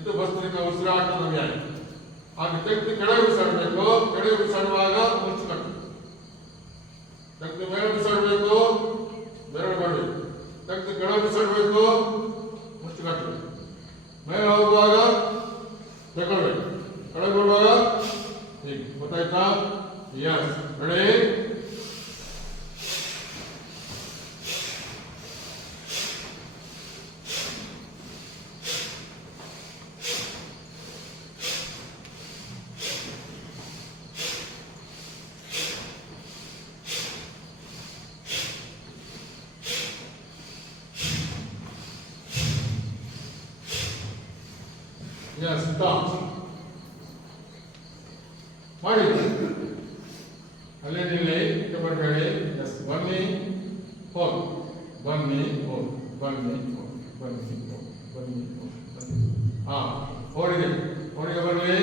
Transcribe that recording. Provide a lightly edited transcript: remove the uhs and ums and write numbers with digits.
ಇದು ಭಸ್ತ್ರಿಕಾ ಉಸಿರಾಟದ ವ್ಯಾಯಾಮ. ಹಾಗೆ ತೆಗೆದು ಕೆಳಗೆ ಬಿಸಾಡಬೇಕು. ಕೆಳಗೆ ಬಿಸಾಡುವಾಗ ಮುಚ್ಚು ಕಟ್ಟು. ತೆಗೆದು ಮೇಲೆ ಬಿಸಾಡಬೇಕು, ಬೆರಳು ಮಾಡಬೇಕು. ತೆಗೆದು ಕೆಳಗೆ ಬಿಸಾಡಬೇಕು, ಮುಚ್ಚು ಕಟ್ಟಬೇಕು. ಮೇಲೆ ಹೋಗುವಾಗ ತಗೊಳ್ಬೇಕು, ಕೆಳಗೆ ಬರುವಾಗ ಹೀಗೆ. ಗೊತ್ತಾಯ್ತಾ? Yes, ready? Yes, stop. ಮಾಡಿ ಅಲ್ಲೇ ನಿಲ್ಲಿ, ಬರಬೇಡಿ. ಎಸ್, ಬನ್ನಿ ಹೋಗಿ, ಬನ್ನಿ ಹೋಗಿ, ಬನ್ನಿ ಹೋಗಿ, ಬನ್ನಿ ಹೋಗಿ, ಬನ್ನಿ ಹೋಗಿ, ಬನ್ನಿ. ಹಾ, ಓಡಿಗೆ ಓಡಿಗೆ ಬರಲಿ.